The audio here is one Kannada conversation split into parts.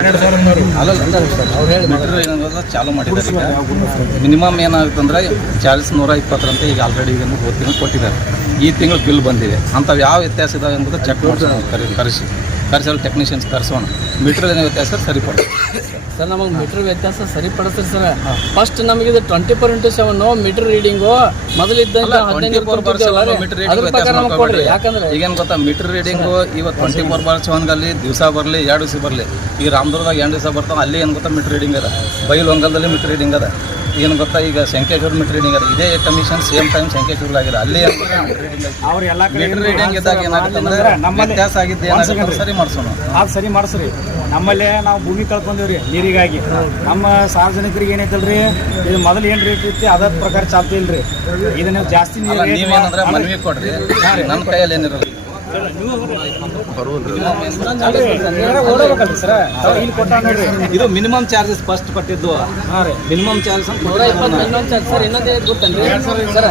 ಅವ್ರು ಹೇಳಿ ಮೀಟರ್ ಏನಂದ್ರೆ ಚಾಲು ಮಾಡಿದ್ದಾರೆ. ಮಿನಿಮಮ್ ಏನಾಗುತ್ತೆ ಅಂದರೆ 120-120 ಈಗ ಆಲ್ರೆಡಿ ಈಗ ಹೋದ ಕೊಟ್ಟಿದ್ದಾರೆ. ಈ ತಿಂಗಳು ಬಿಲ್ ಬಂದಿದೆ. ಅಂಥವು ಯಾವ ವ್ಯತ್ಯಾಸ ಇದಾವೆ ಎಂಬುದು ಚೆಕ್ ಮಾಡಿ ಕರೆಸಿ ಅಲ್ಲಿ ಟೆಕ್ನಿಷಿಯನ್ಸ್ ಕರೆಸೋಣ. ಮೀಟ್ರ್ ಏನೋ ವ್ಯತ್ಯಾಸ ಸರಿಪಡಿಸಿ ಸರ್. ನಮಗೆ ಮೀಟ್ರ್ ವ್ಯತ್ಯಾಸ ಸರಿಪಡಿಸ್ರಿ ಸರ್. ಫಸ್ಟ್ ನಮಗೆ ಇದು 24x7 ಮೀಟರ್ ರೀಡಿಂಗು ಮೊದಲಿದ್ದಂಗೆ ಯಾಕಂದ್ರೆ ಈಗೇನು ಗೊತ್ತಾ, ಮೀಟರ್ ರೀಡಿಂಗು ಇವತ್ತು 24x7 ದಿವಸ ಬರಲಿ 2 ದಿವಸ ಬರಲಿ. ಈಗ ರಾಮದುರ್ಗದಾಗ 2 ದಿವಸ ಬರ್ತಾವೆ. ಅಲ್ಲಿ ಏನು ಗೊತ್ತಾ ಮೀಟರ್ ರೀಡಿಂಗ್ ಅದ. ಬೈಲಹೊಂಗಲದಲ್ಲಿ ಮೀಟರ್ ರೀಡಿಂಗ್ ಅದ. ಏನು ಗೊತ್ತಾ, ಈಗ ಸಂಕೇಶ್ವರ ಮೀಟರ್ ರೀಡಿಂಗ್ ಅದ. ಇದೇ ಕಮಿಷನ್ ಸೇಮ್ ಟೈಮ್ ಸಂಕೇಶ್ವರಲಾಗಿದೆ. ಅಲ್ಲಿ ಮೀಟರ್ ರೀಡಿಂಗ್ ಇದ್ದಾಗ ಏನಾಗುತ್ತೆ ಅಂದ್ರೆ ವ್ಯತ್ಯಾಸ ಆಗಿದ್ದು ಏನಾಗುತ್ತೆ ಸರಿ ಮಾಡಿಸೋಣ. ಅದು ಸರಿ ಮಾಡಿಸ್ರಿ. ನಮ್ಮಲ್ಲೇ ನಾವು ಭೂಮಿ ಕಳ್ಕೊಂಡೇವ್ರಿ ನೀರಿಗಾಗಿ. ನಮ್ಮ ಸಾರ್ವಜನಿಕರಿಗೆ ಏನೈತಲ್ರಿ, ಇದು ಮೊದಲು ಏನು ರೇಟ್ ಇತ್ತು ಅದ್ರ ಪ್ರಕಾರ ಚಾಲ್ತಿಲ್ರಿ. ಇದನ್ನ ಜಾಸ್ತಿ ನೀವೇನಂದ್ರೆ ಮನವಿ ಕೊಡ್ರಿ, ನನ್ನ ಕೈಯಲ್ಲಿ ಏನಿರಲ್ಲ. ಇದು ಮಿನಿಮಮ್ ಚಾರ್ಜಸ್ ಫಸ್ಟ್ ಕೊಟ್ಟಿದ್ದು. Minimum charges sir. ಇನ್ನೊಂದೇ ಗೊತ್ತೇನ್ರಿ ಸರ್,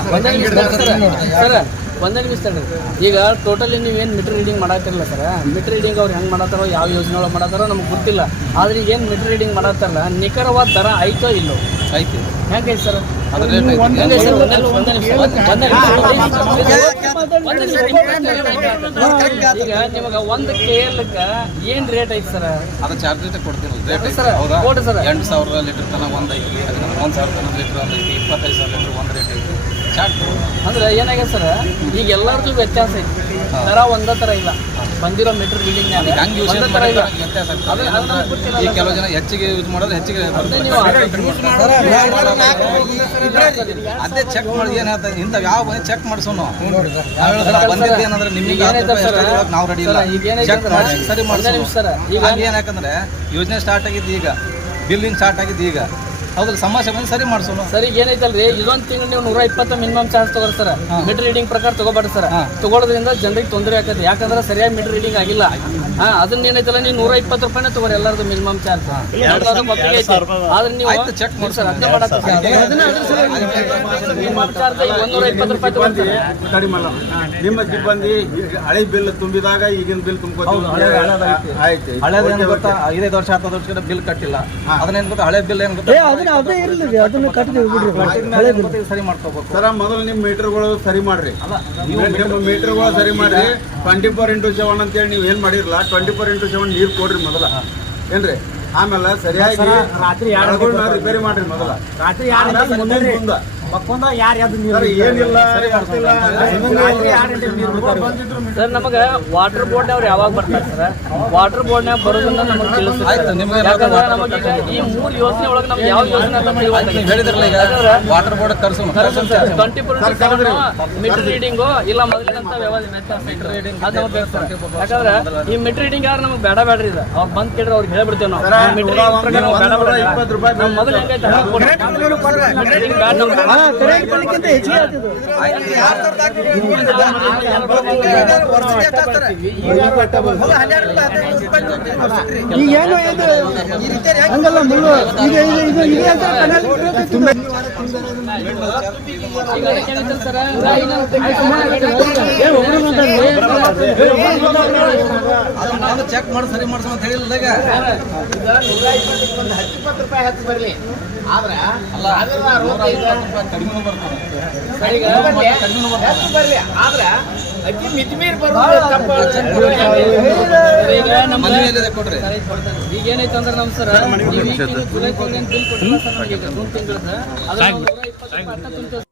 ಒಂದೇ ನಿಮಿಷ ತಡ್ರಿ. ಈಗ ಟೋಟಲಿ ನೀವೇನು ಮೀಟರ್ ರೀಡಿಂಗ್ ಮಾಡತ್ತಿರಲ್ಲ ಸರ್. ಮೀಟರ್ ರೀಡಿಂಗ್ ಅವ್ರು ಹೆಂಗೆ ಮಾಡತ್ತಾರೋ, ಯಾವ ಯೋಜನೆ ಒಳಗೆ ಮಾಡತ್ತಾರೋ ನಮ್ಗೆ ಗೊತ್ತಿಲ್ಲ. ಆದ್ರೆ ಈಗ ಏನು ಮೀಟರ್ ರೀಡಿಂಗ್ ಮಾಡತ್ತಾರಲ್ಲ, ನಿಖರವಾದ ದರ ಐತೋ ಇಲ್ಲೋ? ಐತಿ. ಹೆಂಗೆ ಸರ್? ಈಗ ನಿಮಗೆ ಒಂದು KL ಏನು ರೇಟ್ ಐತಿ ಸರ್? ಅದು ಚಾರ್ಜ್ ಕೊಡ್ತಿರಲ್ಲ ರೇಟ್ ಸರ್. ಕೊಡ್ರಿ ಸರ್. 2,000 ಲೀಟರ್ ತನಕ ಒಂದು ಐತಿ, 1,000 ಲೀಟರ್ ಒಂದು ಐತಿ, 25,000 ಲೀಟರ್ ಒಂದು ರೇಟ್ ಐತಿ. ಅಂದ್ರೆ ಏನಾಗಿದೆ ಸರ್, ಈಗ ಎಲ್ಲರದ್ದು ವ್ಯತ್ಯಾಸ ಐತಿ. ದರ ಒಂದೇ ಥರ ಇಲ್ಲ. ಬಂದಿರೋ ಮೀಟರ್ ರೀಡಿಂಗ್ ಈಗ ಕೆಲವು ಜನ ಹೆಚ್ಚಿಗೆ ಯೂಸ್ ಮಾಡೋದು ಹೆಚ್ಚಿಗೆ ಅದೇ ಚೆಕ್ ಮಾಡಿ ಏನ್ ಹೇಳ್ತಾರೆ ಇಂಥ ಯಾವ ಚೆಕ್ ಮಾಡಿಸೋಣ. ಬಂದಿದ್ದು ಏನಂದ್ರೆ ನಿಮಗೆ ನಾವು ರೆಡಿ ಇಲ್ಲ, ಚೆಕ್ ಮಾಡಿ ಸರಿ ಮಾಡಿ ಸರ್. ಈಗ ಏನಾಕಂದ್ರೆ ಯೋಜನೆ ಸ್ಟಾರ್ಟ್ ಆಗಿದ್ದು ಈಗ, ಬಿಲ್ಲಿಂಗ್ ಸ್ಟಾರ್ಟ್ ಆಗಿದ್ದು ಈಗ. ಹೌದಲ್ಲ, ಸಮಸ್ಯೆ ಬಂದು ಸರಿ ಮಾಡಿಸೋಣ. ಸರಿ ಏನೈತಲ್ರಿ, ಇದೊಂದು ತಿಂಗಳು ನೀವು 120 ಮಿನಿಮಮ್ ಚಾರ್ಜ್ ತಗೋರಿ ಸರ್. ಮೀಟರ್ ರೀಡಿಂಗ್ ಪ್ರಕಾರ ತಗೋಬೇಡ್ರಿ ಸರ್. ತಗೊಳ್ಳೋದ್ರಿಂದ ಜನರಿಗೆ ತೊಂದರೆ ಆಗ್ತದೆ. ಯಾಕಂದ್ರೆ ಸರಿಯಾಗಿ ಮೀಟರ್ ರೀಡಿಂಗ್ ಆಗಿಲ್ಲ. ಅದನ್ನ ಏನೈತಲ್ಲ, ನೀವು 120 ರೂಪಾಯಿನೇ ತಗೋರಿ ಎಲ್ಲರದು ಮಿನಿಮಮ್ ಚಾರ್ಜ್. ಆದ್ರೆ ನೀವು ಚೆಕ್ ಮಾಡಿ ಸರ್, ಅದನ್ನ ಮಿನಿಮಮ್ ಚಾರ್ಜ್ 120 ರೂಪಾಯಿ ತಗೋತೀವಿ. ನಿಮ್ಮ ಸಿಬ್ಬಂದಿ ಹಳೆ ಬಿಲ್ ತುಂಬಿದಾಗ ಈಗಿನ ಬಿಲ್ ತುಂಬ್ಕೋತೀವಿ. ಹಳೇದು ಗೊತ್ತಾ, 5 ವರ್ಷ 10 ವರ್ಷ ಬಿಲ್ ಕಟ್ಟಿಲ್ಲ. ಅದನ್ನೇನು ಗೊತ್ತಾ, ಹಳೆ ಬಿಲ್ ಏನು ಗೊತ್ತಾ ಸರಿ ಮಾಡ್ಕೋಬೇಕು ಸರ. ಮೊದಲು ನಿಮ್ಮ ಮೀಟರ್ಗಳು ಸರಿ ಮಾಡ್ರಿ. ನಿಮ್ಮ ಮೀಟರ್ಗಳು ಸರಿ ಮಾಡ್ರಿ. 24x7 ಅಂತೇಳಿ ನೀವು ಏನ್ ಮಾಡಿರಲ್ಲ, 24x7 ನೀರು ಕೊಡ್ರಿ ಮೊದಲ ಏನ್ರಿ. ಆಮೇಲೆ ಸರಿಯಾಗಿ ರಾತ್ರಿ ರಿಪೇರಿ ಮಾಡ್ರಿ ಮೊದಲ. ರಾತ್ರಿ ಏನಿಲ್ಲ ಸರ್. ನಮಗೆ ವಾಟರ್ ಬೋರ್ಡ್ ಅವ್ರು ಯಾವಾಗ ಬರ್ತಾರೆ ಸರ್? ವಾಟರ್ ಬೋರ್ಡ್ನಾಗ ಬರೋದನ್ನ ನಮಗೆ ತಿಳಿಸ್ತಾರೆ. ಈ 3 ಯೋಜನೆ ಒಳಗೆ ನಮ್ಗೆ ಯಾವ ಯೋಜನೆ ವಾಟರ್ ಬೋರ್ಡ್ ಕರ್ಸೋಣ. 24x7 ಮೀಟರ್ ರೀಡಿಂಗು ಇಲ್ಲ ಮೊದಲಿನಂತ ವ್ಯತ್ಯಾಸ. ಯಾಕಂದ್ರೆ ಈ ಮೀಟರ್ ರೀಡಿಂಗ್ ಯಾರು ನಮ್ಗೆ ಬೇಡ ಬೇಡ್ರಿ. ಇದು ಅವ್ರು ಬಂದ್ ಕೇಳ್ರಿ, ಅವ್ರಿಗೆ ಹೇಳ್ಬಿಡ್ತೇವೆ ನಾವು. ಮೊದಲು ಹೆಂಗೈತೆ ಚೆಕ್ ಮಾಡಿ ಸರಿ ಮಾಡ್ಸೋ ಅಂತ ಹೇಳಿಲ್ಲ. ಈಗ 10-20 ರೂಪಾಯಿ ಹೆಚ್ಚು ಬರಲಿ, ಆದ್ರೆ ಕಡಿಮೆ ಬರ್ತದೆ. ಹೆಚ್ಚು ಬರಲಿ, ಆದ್ರೆ ಅತಿ ಮಿತಿಮೀರಿ ಕೊಡ್ರಿ. ಈಗ ಏನೈತೆ ಅಂದ್ರೆ ನಮ್ ಸರ್ ಜುಲೈ ತಿಂಗಳ ಬಿಲ್ ಕೊಟ್ಟಿಲ್ಲ ಸರ್. ನಮಗೆ ಜೂನ್ ತಿಂಗಳದ ಅದ್ರ 120 ರೂಪಾಯಿ